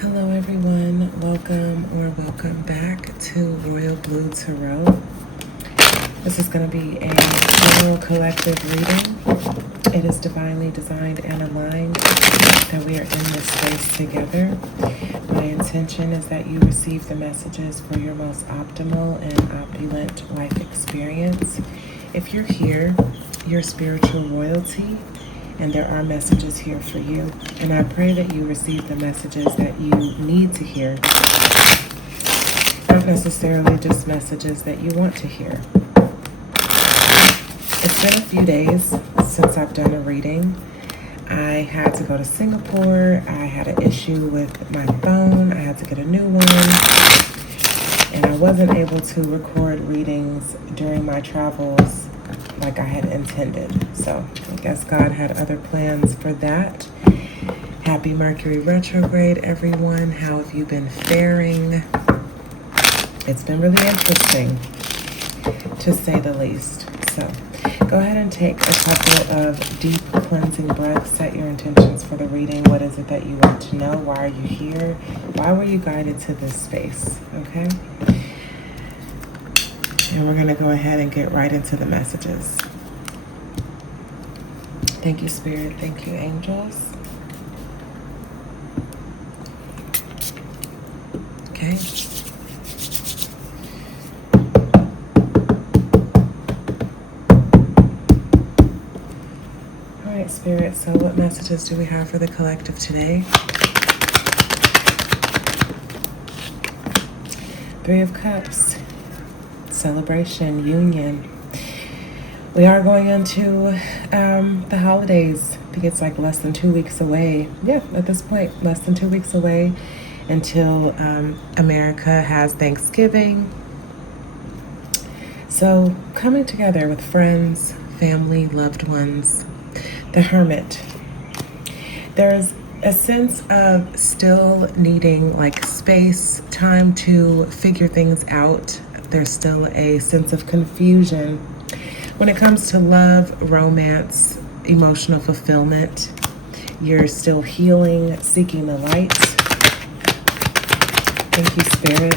Hello everyone, welcome back to Royal Blue Tarot. This is going to be a general collective reading. It is divinely designed and aligned that we are in this space together. My intention is that you receive the messages for your most optimal and opulent life experience. If you're here, you're spiritual royalty, and there are messages here for you. And I pray that you receive the messages that you need to hear, not necessarily just messages that you want to hear. It's been a few days since I've done a reading. I had to go to Singapore. I had an issue with my phone. I had to get a new one. And I wasn't able to record readings during my travels like I had intended. So I guess God had other plans for that. Happy Mercury retrograde, everyone. How have you been faring? It's been really interesting, to say the least. So go ahead and take a couple of deep cleansing breaths. Set your intentions for the reading. What is it that you want to know? Why are you here? Why were you guided to this space? Okay? And we're going to go ahead and get right into the messages. Thank you, Spirit. Thank you, angels. Okay. All right, Spirit. So what messages do we have for the collective today? Three of Cups. Celebration, union. We are going into the holidays. I think it's like less than 2 weeks away. Yeah, at this point, less than 2 weeks away until America has Thanksgiving. So coming together with friends, family, loved ones. The Hermit. There's a sense of still needing like space, time to figure things out. There's still a sense of confusion when it comes to love, romance, emotional fulfillment. You're still healing, seeking the light. Thank you, Spirit.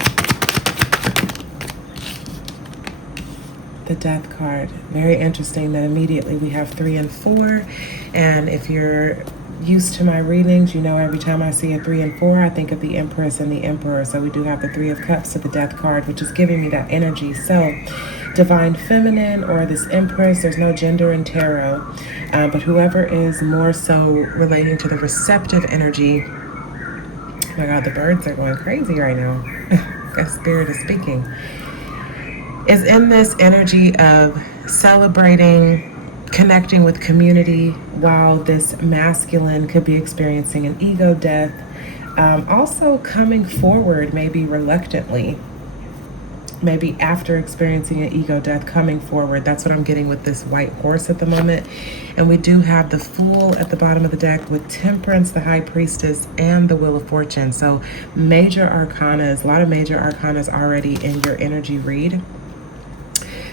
The Death card. Very interesting that immediately we have 3 and 4. And if you're used to my readings, you know every time I see a 3 and 4, I think of the Empress and the Emperor. So we do have the 3 of Cups to the Death card, which is giving me that energy. So Divine Feminine or this Empress, there's no gender in tarot, but whoever is more so relating to the receptive energy. Oh my God, the birds are going crazy right now. That Spirit is speaking. Is in this energy of celebrating, connecting with community, while this masculine could be experiencing an ego death. Also coming forward, maybe reluctantly, maybe after experiencing an ego death, coming forward. That's what I'm getting with this white horse at the moment. And we do have the Fool at the bottom of the deck with Temperance, the High Priestess, and the Wheel of Fortune. So major arcanas, a lot of major arcanas already in your energy read.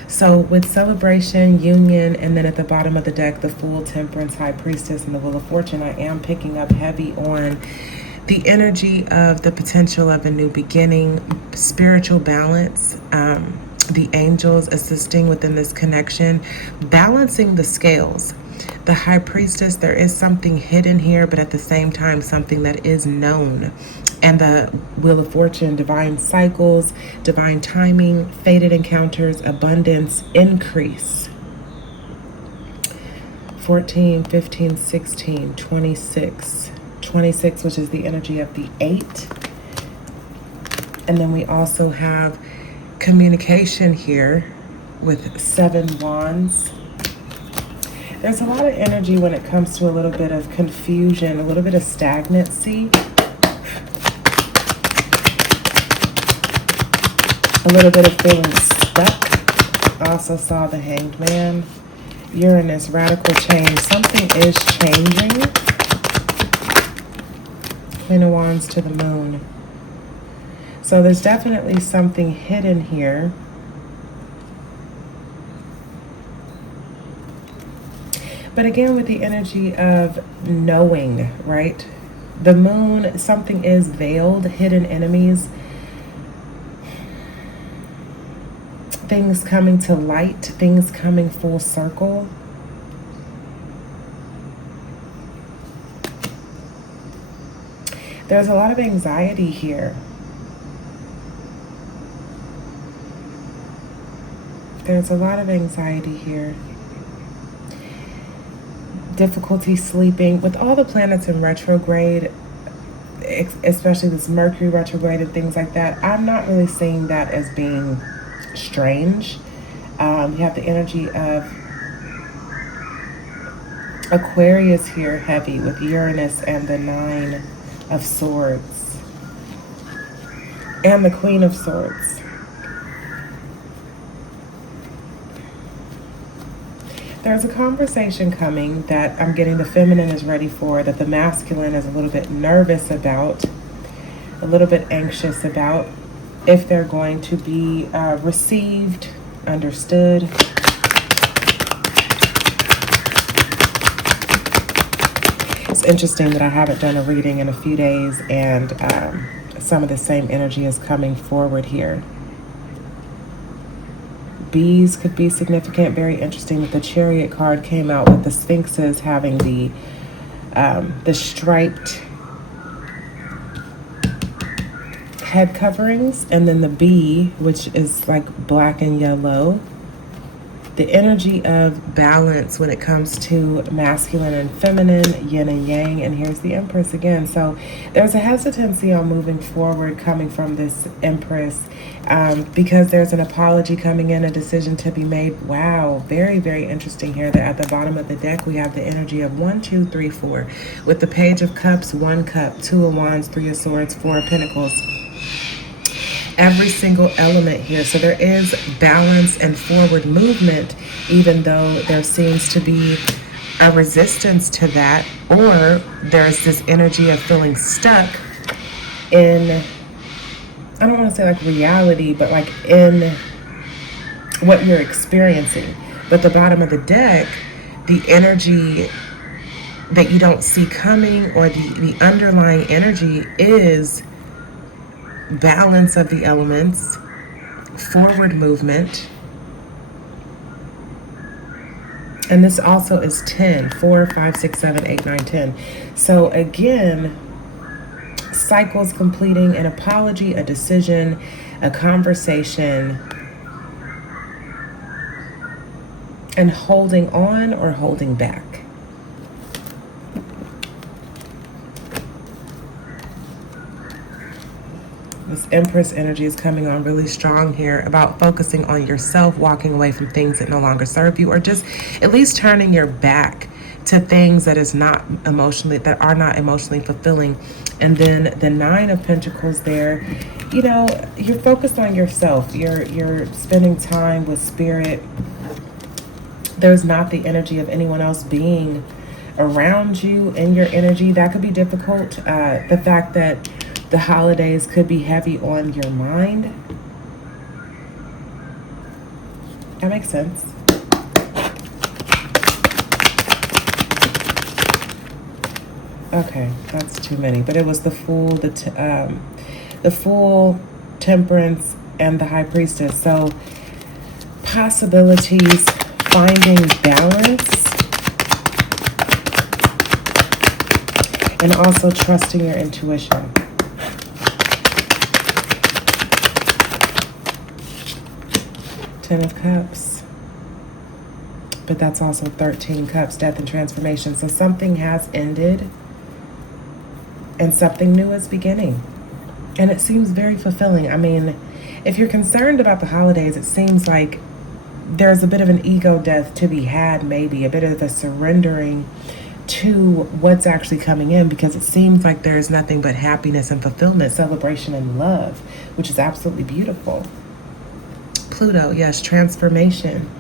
So with Celebration, Union, and then at the bottom of the deck, the Fool, Temperance, High Priestess, and the Wheel of Fortune, I am picking up heavy on the energy of the potential of a new beginning, spiritual balance, the angels assisting within this connection, balancing the scales. The High Priestess, there is something hidden here, but at the same time, something that is known. And the Wheel of Fortune, divine cycles, divine timing, fated encounters, abundance, increase. 14, 15, 16, 26. 26, which is the energy of the 8. And then we also have communication here with 7 wands. There's a lot of energy when it comes to a little bit of confusion, a little bit of stagnancy. A little bit of feeling stuck. I also saw the Hanged Man. Uranus, radical change. Something is changing. Queen of Wands to the Moon. So there's definitely something hidden here. But again, with the energy of knowing, right? The moon, something is veiled, hidden enemies, things coming to light, things coming full circle. There's a lot of anxiety here. There's a lot of anxiety here. Difficulty sleeping. With all the planets in retrograde, especially this Mercury retrograde and things like that, I'm not really seeing that as being strange. You have the energy of Aquarius here heavy with Uranus and the 9 of Swords and the Queen of Swords. There's a conversation coming that I'm getting the feminine is ready for, that the masculine is a little bit nervous about, a little bit anxious about, if they're going to be received, understood. It's interesting that I haven't done a reading in a few days, and some of the same energy is coming forward here. Bees could be significant. Very interesting that the Chariot card came out with the Sphinxes having the striped head coverings, and then the bee, which is like black and yellow. The energy of balance when it comes to masculine and feminine, yin and yang, and here's the Empress again. So there's a hesitancy on moving forward coming from this Empress, because there's an apology coming in, a decision to be made. Wow, very, very interesting here that at the bottom of the deck we have the energy of 1, 2, 3, 4 with the Page of Cups, 1 cup, 2 of Wands, 3 of Swords, 4 of Pentacles. Every single element here. So there is balance and forward movement, even though there seems to be a resistance to that, or there's this energy of feeling stuck in, I don't want to say like reality, but like in what you're experiencing. But the bottom of the deck, the energy that you don't see coming, or the underlying energy is balance of the elements, forward movement. And this also is 10, 4, 5, 6, 7, 8, 9, 10. So again, cycles completing, an apology, a decision, a conversation, and holding on or holding back. This Empress energy is coming on really strong here about focusing on yourself, walking away from things that no longer serve you, or just at least turning your back to things that are not emotionally fulfilling. And then the 9 of Pentacles there, you know, you're focused on yourself. You're spending time with spirit. There's not the energy of anyone else being around you in your energy. That could be difficult. The fact that the holidays could be heavy on your mind. That makes sense. Okay, that's too many. But it was the Fool, the Fool, Temperance, and the High Priestess. So possibilities, finding balance, and also trusting your intuition. 10 of Cups. But that's also 13 Cups, death and transformation. So something has ended and something new is beginning. And it seems very fulfilling. I mean, if you're concerned about the holidays, it seems like there's a bit of an ego death to be had, maybe a bit of a surrendering to what's actually coming in, because it seems like there's nothing but happiness and fulfillment, celebration and love, which is absolutely beautiful. Pluto, yes, transformation.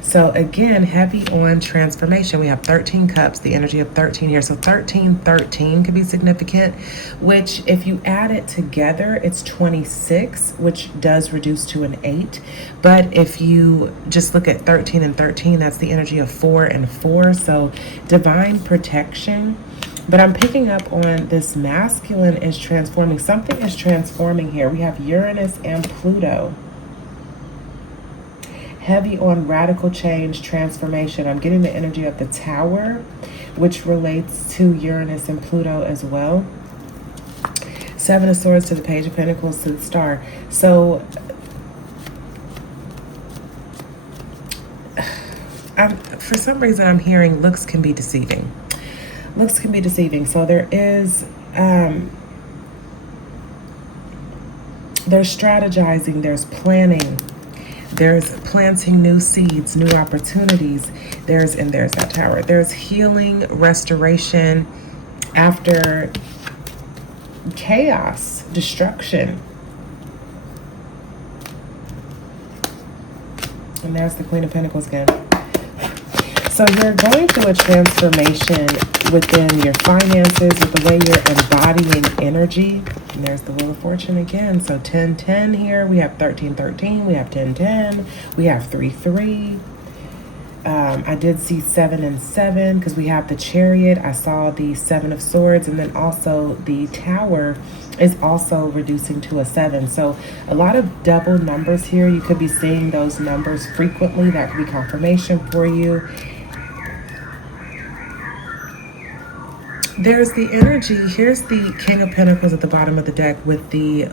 So again, heavy on transformation. We have 13 cups, the energy of 13 here. So 13 could be significant, which if you add it together, it's 26, which does reduce to an 8. But if you just look at 13 and 13, that's the energy of 4 and 4. So divine protection, But I'm picking up on this masculine is transforming. Something is transforming here. We have Uranus and Pluto. Heavy on radical change, transformation. I'm getting the energy of the Tower, which relates to Uranus and Pluto as well. Seven of Swords to the Page of Pentacles to the Star. So for some reason I'm hearing looks can be deceiving. Looks can be deceiving. So there is, there's strategizing, there's planning, there's planting new seeds, new opportunities. And there's that Tower. There's healing, restoration after chaos, destruction. And there's the Queen of Pentacles again. So you're going through a transformation within your finances, with the way you're embodying energy. And there's the Wheel of Fortune again. So 10-10 here. We have 13-13. We have 10-10. We have 3-3. I did see 7 and 7 because we have the Chariot. I saw the 7 of Swords, and then also the Tower is also reducing to a 7. So a lot of double numbers here. You could be seeing those numbers frequently. That could be confirmation for you. There's the energy. Here's the King of Pentacles at the bottom of the deck with the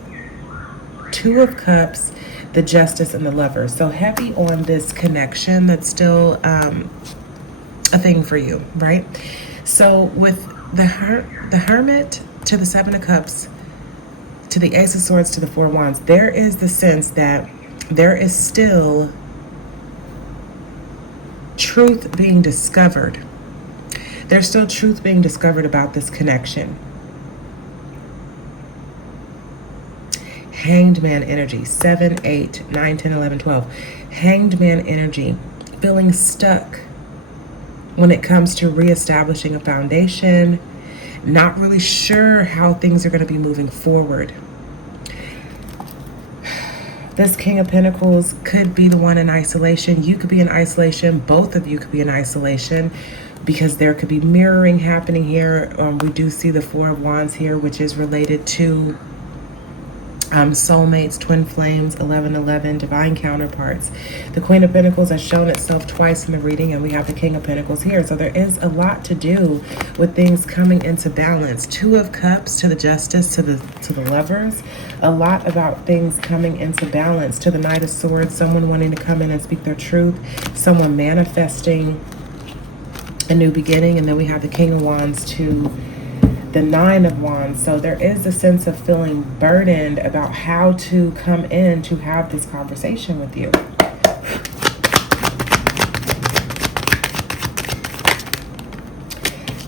Two of Cups, the Justice, and the Lover. So heavy on this connection that's still a thing for you, right? So with the Hermit to the Seven of Cups, to the Ace of Swords, to the Four of Wands, there is the sense that there is still truth being discovered. There's still truth being discovered about this connection. Hanged Man energy, 7, 8, 9, 10, 11, 12. Hanged Man energy, feeling stuck when it comes to reestablishing a foundation, not really sure how things are going to be moving forward. This King of Pentacles could be the one in isolation. You could be in isolation. Both of you could be in isolation, because there could be mirroring happening here. We do see the Four of Wands here, which is related to soulmates, twin flames, 11-11, divine counterparts. The Queen of Pentacles has shown itself twice in the reading, and we have the King of Pentacles here. So there is a lot to do with things coming into balance. Two of Cups to the Justice, to the Lovers. A lot about things coming into balance. To the Knight of Swords, someone wanting to come in and speak their truth. Someone manifesting a new beginning. And then we have the King of Wands to the Nine of Wands. So there is a sense of feeling burdened about how to come in to have this conversation with you.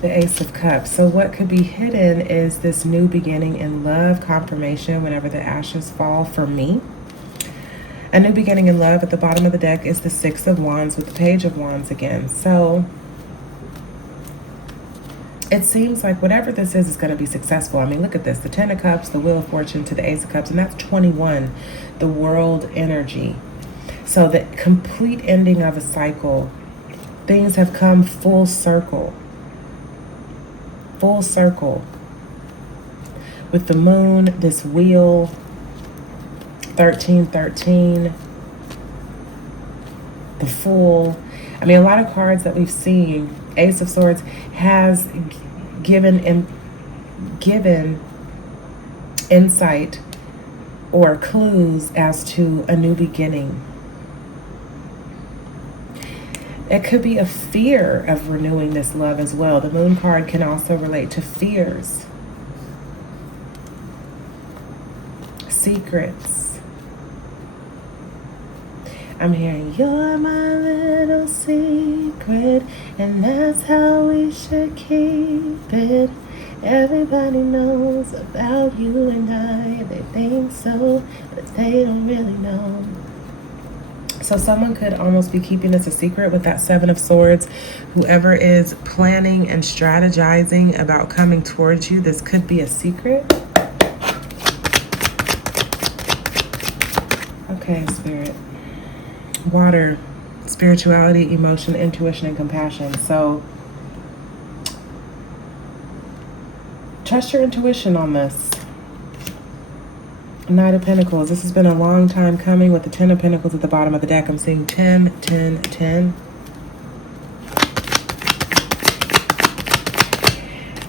The Ace of Cups. So what could be hidden is this new beginning in love, confirmation whenever the ashes fall for me. A new beginning in love. At the bottom of the deck is the Six of Wands with the Page of Wands again. So it seems like whatever this is going to be successful. I mean, look at this. The Ten of Cups, the Wheel of Fortune to the Ace of Cups, and that's 21, the World energy. So the complete ending of a cycle. Things have come full circle. Full circle. With the Moon, this Wheel, 13-13, the Fool. I mean, a lot of cards that we've seen. Ace of Swords has given insight or clues as to a new beginning. It could be a fear of renewing this love as well. The Moon card can also relate to fears, secrets. I'm hearing, you're my little secret, and that's how we should keep it. Everybody knows about you and I. They think so, but they don't really know. So someone could almost be keeping this a secret with that Seven of Swords. Whoever is planning and strategizing about coming towards you, this could be a secret. Okay, Spirit. Water, spirituality, emotion, intuition, and compassion. So trust your intuition on this. Knight of Pentacles. This has been a long time coming with the Ten of Pentacles at the bottom of the deck. I'm seeing 10, 10, 10.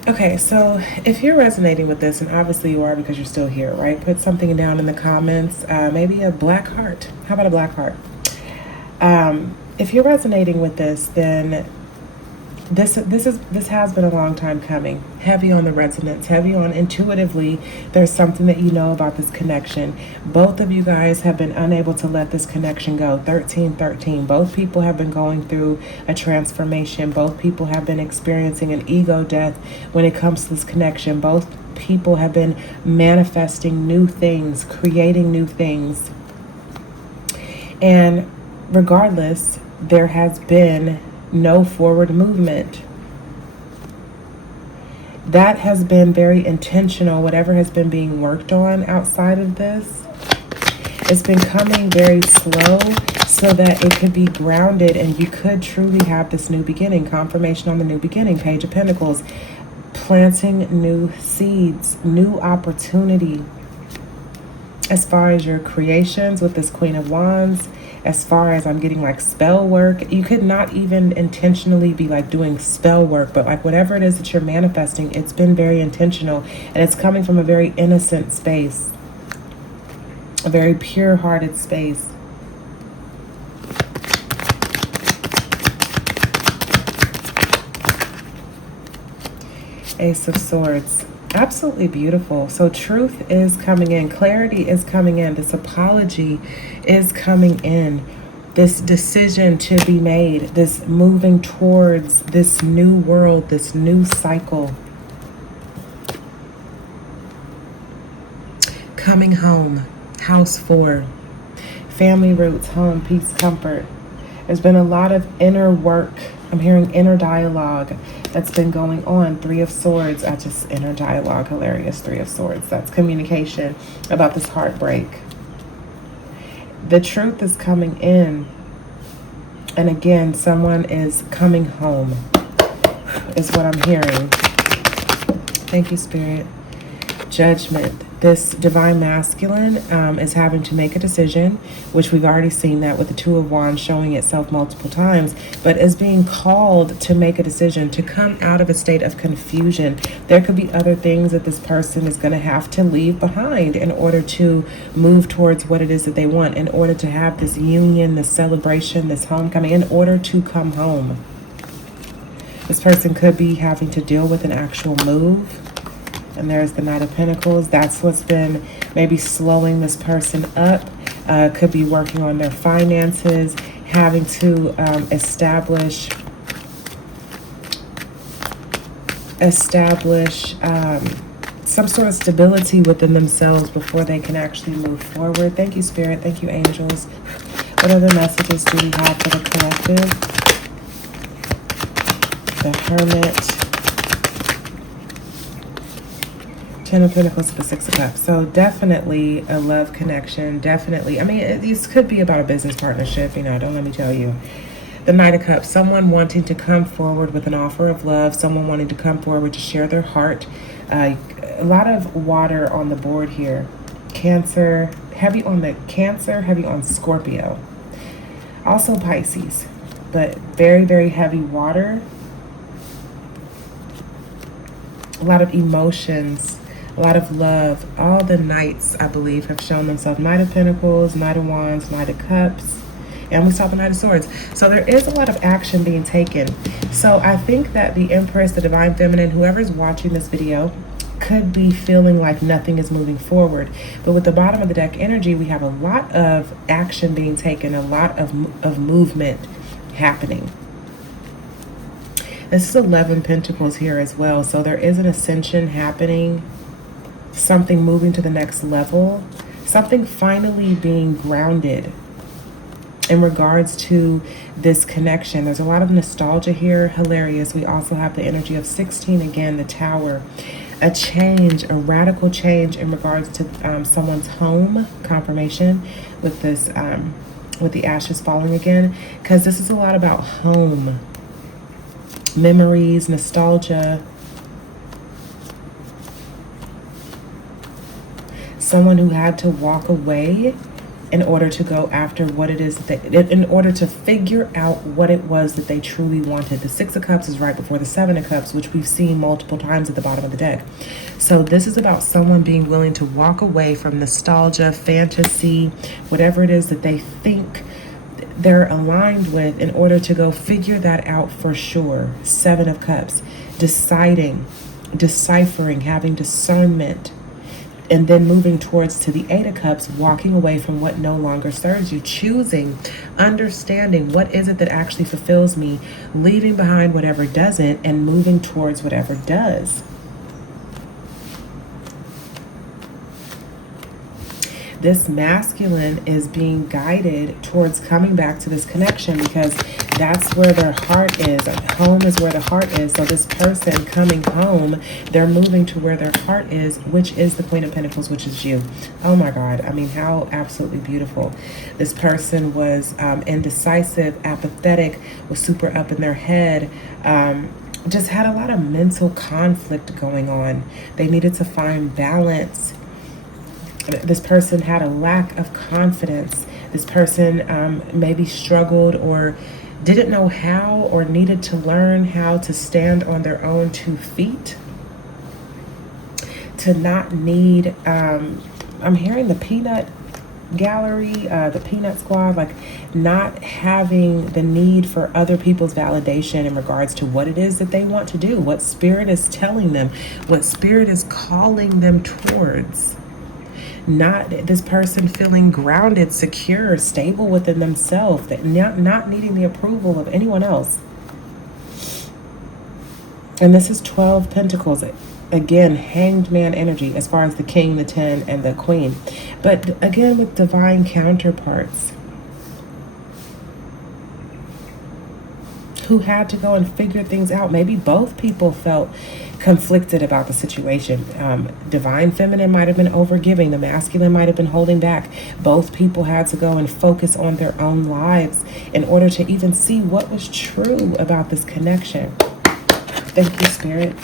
Okay, so if you're resonating with this, and obviously you are because you're still here, right? Put something down in the comments. Maybe a black heart. How about a black heart? If you're resonating with this, then this has been a long time coming. Heavy on the resonance, heavy on intuitively. There's something that you know about this connection. Both of you guys have been unable to let this connection go. 13, 13. Both people have been going through a transformation. Both people have been experiencing an ego death when it comes to this connection. Both people have been manifesting new things, creating new things. And regardless, there has been no forward movement. That has been very intentional. Whatever has been being worked on outside of this, it's been coming very slow so that it could be grounded and you could truly have this new beginning. Confirmation on the new beginning. Page of Pentacles. Planting new seeds, new opportunity. As far as your creations with this Queen of Wands, as far as I'm getting like spell work, you could not even intentionally be like doing spell work, but like whatever it is that you're manifesting, it's been very intentional and it's coming from a very innocent space, a very pure-hearted space. Ace of Swords. Absolutely beautiful. So truth is coming in. Clarity is coming in. This apology is coming in. This decision to be made. This moving towards this new world, this new cycle. Coming home. House 4. Family roots, home, peace, comfort. There's been a lot of inner work. I'm hearing inner dialogue that's been going on. 3 of Swords. Inner dialogue, hilarious. 3 of Swords. That's communication about this heartbreak. The truth is coming in. And again, someone is coming home, is what I'm hearing. Thank you, Spirit. Judgment. This divine masculine is having to make a decision, which we've already seen that with the 2 of Wands showing itself multiple times, but is being called to make a decision, to come out of a state of confusion. There could be other things that this person is going to have to leave behind in order to move towards what it is that they want, in order to have this union, this celebration, this homecoming, in order to come home. This person could be having to deal with an actual move. And there's the Knight of Pentacles. That's what's been maybe slowing this person up. Could be working on their finances, having to establish some sort of stability within themselves before they can actually move forward. Thank you, Spirit. Thank you, angels. What other messages do we have for the collective? The Hermit. 10 of Pentacles to the 6 of Cups. So definitely a love connection. Definitely. I mean, this could be about a business partnership. You know, don't let me tell you. The Knight of Cups. Someone wanting to come forward with an offer of love. Someone wanting to come forward to share their heart. A lot of water on the board here. Cancer. Heavy on the Cancer. Heavy on Scorpio. Also Pisces. But very, very heavy water. A lot of emotions. A lot of love. All the knights, I believe, have shown themselves. Knight of Pentacles, Knight of Wands, Knight of Cups, and we saw the Knight of Swords. So there is a lot of action being taken. So I think that the Empress, the Divine Feminine, whoever's watching this video, could be feeling like nothing is moving forward. But with the bottom of the deck energy, we have a lot of action being taken, a lot of movement happening. This is 11 Pentacles here as well. So there is an ascension happening. Something moving to the next level, something finally being grounded in regards to this connection. There's a lot of nostalgia here. Hilarious. We also have the energy of 16 again, the Tower. A change, a radical change in regards to someone's home. Confirmation with this, with the ashes falling again, because this is a lot about home, memories, nostalgia. Someone who had to walk away in order to go after what it is that in order to figure out what it was that they truly wanted. The Six of Cups is right before the Seven of Cups, which we've seen multiple times at the bottom of the deck. So this is about someone being willing to walk away from nostalgia, fantasy, whatever it is that they think they're aligned with, in order to go figure that out for sure. Seven of Cups, deciding, deciphering, having discernment, and then moving towards to the Eight of Cups, walking away from what no longer serves you, choosing, understanding what is it that actually fulfills me, leaving behind whatever doesn't, and moving towards whatever does. This masculine is being guided towards coming back to this connection, because that's where their heart is. Home is where the heart is. So this person coming home, they're moving to where their heart is, which is the Queen of Pentacles, which is you. Oh my God. I mean, how absolutely beautiful. This person was indecisive, apathetic, was super up in their head, just had a lot of mental conflict going on. They needed to find balance. This person had a lack of confidence. This person maybe struggled or didn't know how, or needed to learn how to stand on their own 2 feet. To not need, I'm hearing the peanut gallery, the peanut squad, like not having the need for other people's validation in regards to what it is that they want to do, what spirit is telling them, what spirit is calling them towards. Not this person feeling grounded, secure, stable within themselves, that not needing the approval of anyone else. And this is 12 Pentacles. Again, Hanged Man energy as far as the King, the 10, and the Queen. But again, with divine counterparts who had to go and figure things out. Maybe both people felt conflicted about the situation. Divine feminine might have been overgiving. The masculine might have been holding back. Both people had to go and focus on their own lives in order to even see what was true about this connection. Thank you, Spirit.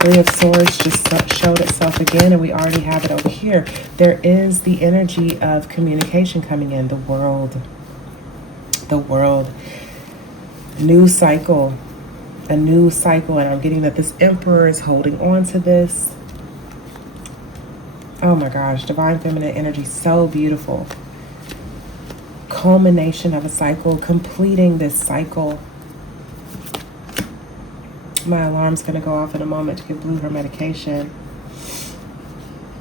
Three of Swords just showed itself again, and we already have it over here. There is the energy of communication coming in. The world. New cycle. A new cycle, and I'm getting that this Emperor is holding on to this. Oh my gosh, divine feminine energy, so beautiful. Culmination of a cycle, completing this cycle. My alarm's going to go off in a moment to give Blue her medication.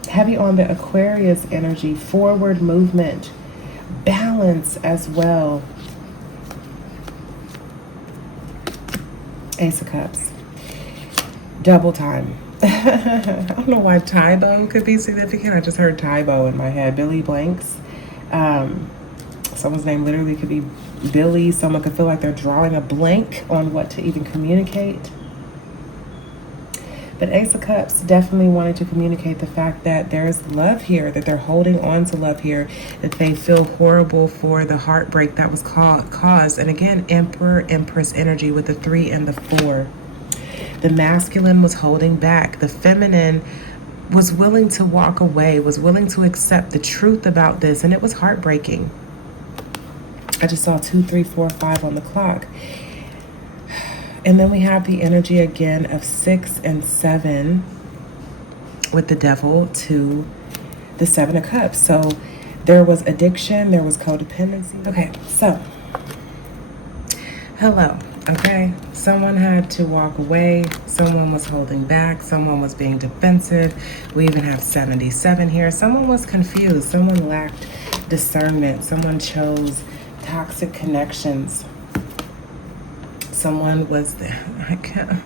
Heavy on the Aquarius energy, forward movement, balance as well. Ace of Cups. Double time. I don't know why Tybo could be significant. I just heard Tybo in my head. Billy Blanks. Someone's name literally could be Billy. Someone could feel like they're drawing a blank on what to even communicate. But Ace of Cups definitely wanted to communicate the fact that there's love here, that they're holding on to love here, that they feel horrible for the heartbreak that was caused. And again, Emperor, Empress energy with the 3 and the 4. The masculine was holding back. The feminine was willing to walk away, was willing to accept the truth about this, and it was heartbreaking. I just saw 2, 3, 4, 5 on the clock. And then we have the energy again of 6 and 7 with the Devil to the 7 of Cups. So there was addiction, there was codependency. Okay, so hello. Okay, someone had to walk away, someone was holding back, someone was being defensive. We even have 77 here. Someone was confused, someone lacked discernment, someone chose toxic connections. Someone was there. I can't.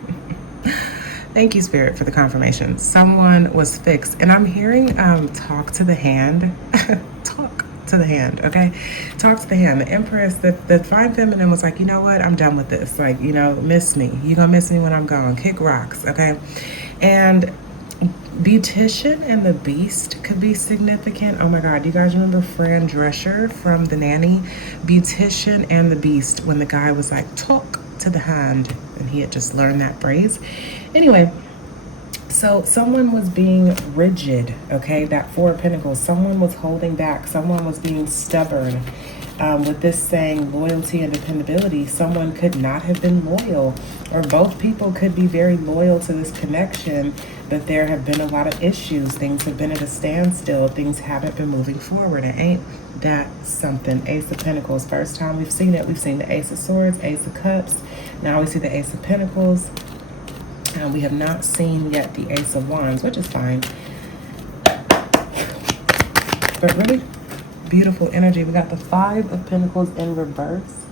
Thank you, Spirit, for the confirmation. Someone was fixed. And I'm hearing talk to the hand. Talk to the hand, okay? Talk to the hand. The Empress, the Divine Feminine was like, you know what? I'm done with this. Like, you know, miss me. You're going to miss me when I'm gone. Kick rocks, okay? And Beautician and the Beast could be significant. Oh my God, you guys remember Fran Drescher from The Nanny? Beautician and the Beast, when the guy was like, talk to the hand, and he had just learned that phrase. Anyway, So someone was being rigid, okay? That Four of Pentacles. Someone was holding back. Someone was being stubborn. With this saying loyalty and dependability, someone could not have been loyal, or both people could be very loyal to this connection, but there have been a lot of issues. Things have been at a standstill. Things haven't been moving forward. And ain't that something? Ace of Pentacles. First time we've seen it, we've seen the Ace of Swords, Ace of Cups. Now we see the Ace of Pentacles. We have not seen yet the Ace of Wands, which is fine. But really beautiful energy. We got the Five of Pentacles in reverse.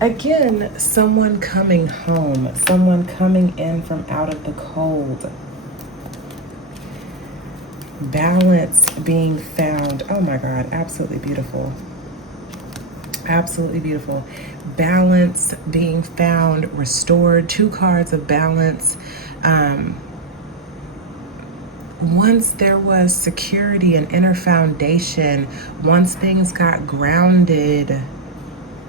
Again, someone coming home. Someone coming in from out of the cold. Balance being found. Oh my God, absolutely beautiful. Absolutely beautiful. Balance being found, restored. Two cards of balance. Once there was security and inner foundation, once things got grounded,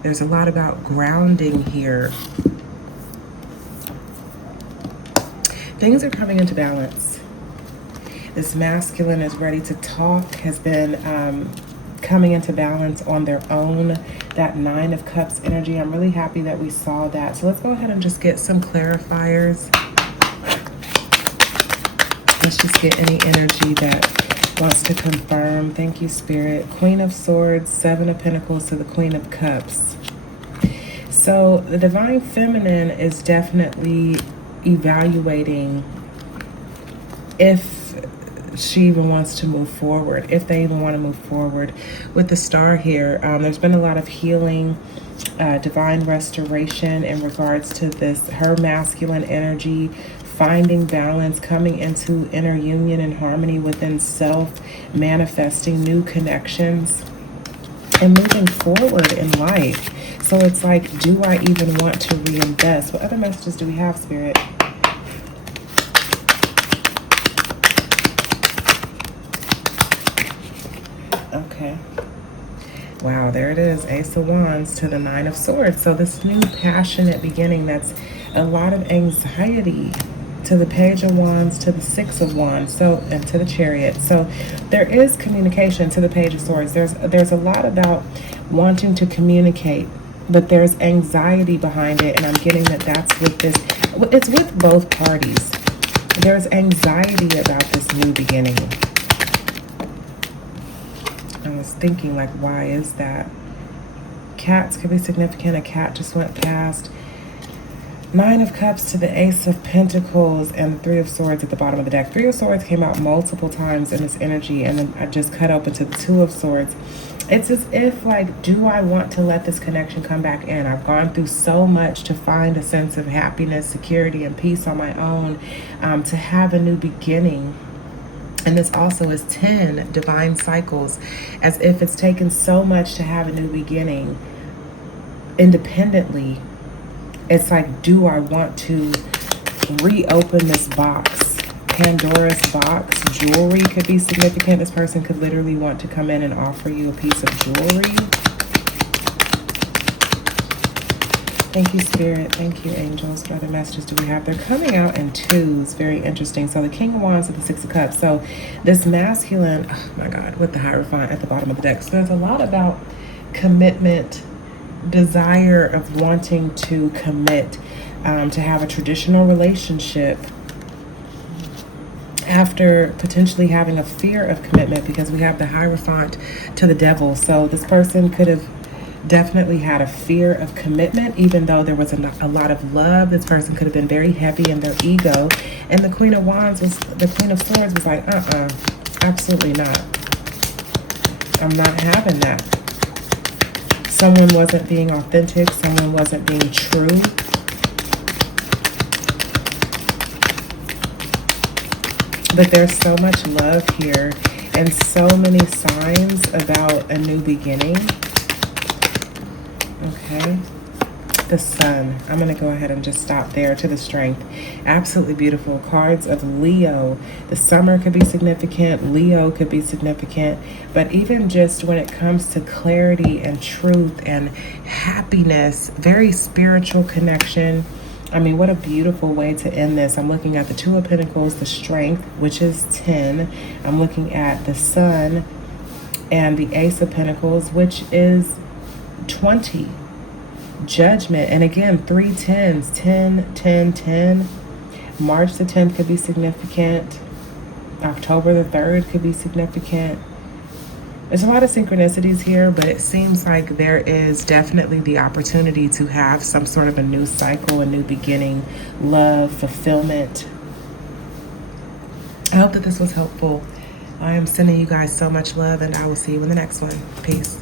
there's a lot about grounding here. Things are coming into balance. This masculine is ready to talk, has been coming into balance on their own. That Nine of Cups energy, I'm really happy that we saw that. So let's go ahead and just get some clarifiers. Let's just get any energy that wants to confirm. Thank you, Spirit. Queen of Swords, Seven of Pentacles to the Queen of Cups. So the Divine Feminine is definitely evaluating if she even wants to move forward, if they even want to move forward. With the Star here, there's been a lot of healing, divine restoration in regards to this, her masculine energy, finding balance, coming into inner union and harmony within self, manifesting new connections, and moving forward in life. So it's like, do I even want to reinvest? What other messages do we have, Spirit? Okay. Wow, there it is. Ace of Wands to the Nine of Swords. So this new passionate beginning, that's a lot of anxiety, to the Page of Wands, to the Six of Wands, so, and to the Chariot. So there is communication to the Page of Swords. There's a lot about wanting to communicate, but there's anxiety behind it, and I'm getting that that's with this. It's with both parties. There's anxiety about this new beginning. I was thinking, like, why is that? Cats could be significant. A cat just went past. Nine of Cups to the Ace of Pentacles and the Three of Swords at the bottom of the deck. Three of Swords came out multiple times in this energy, and then I just cut open to the Two of Swords. It's as if, like, do I want to let this connection come back in? I've gone through so much to find a sense of happiness, security, and peace on my own, to have a new beginning. And this also is 10 divine cycles, as if it's taken so much to have a new beginning independently. It's like, do I want to reopen this box? Pandora's box. Jewelry could be significant. This person could literally want to come in and offer you a piece of jewelry. Thank you, Spirit. Thank you, angels. What other messages do we have? They're coming out in twos. Very interesting. So the King of Wands with the Six of Cups. So this masculine, oh my God, with the Hierophant at the bottom of the deck. So there's a lot about commitment, desire of wanting to commit, to have a traditional relationship after potentially having a fear of commitment, because we have the Hierophant to the Devil. So this person could have definitely had a fear of commitment, even though there was a lot of love. This person could have been very heavy in their ego, and the Queen of Wands was, the Queen of Swords was like, absolutely not. I'm not having that. Someone wasn't being authentic. Someone wasn't being true. But there's so much love here and so many signs about a new beginning. Okay. The Sun. I'm going to go ahead and just stop there. To the Strength. Absolutely beautiful. Cards of Leo. The summer could be significant. Leo could be significant. But even just when it comes to clarity and truth and happiness, very spiritual connection. I mean, what a beautiful way to end this. I'm looking at the Two of Pentacles, the Strength, which is 10. I'm looking at the Sun and the Ace of Pentacles, which is 20. Judgment. And again, 3 10s, 10, 10, 10. March the 10th could be significant. October the 3rd could be significant. There's a lot of synchronicities here, but it seems like there is definitely the opportunity to have some sort of a new cycle, a new beginning, love, fulfillment. I hope that this was helpful. I am sending you guys so much love, and I will see you in the next one. Peace.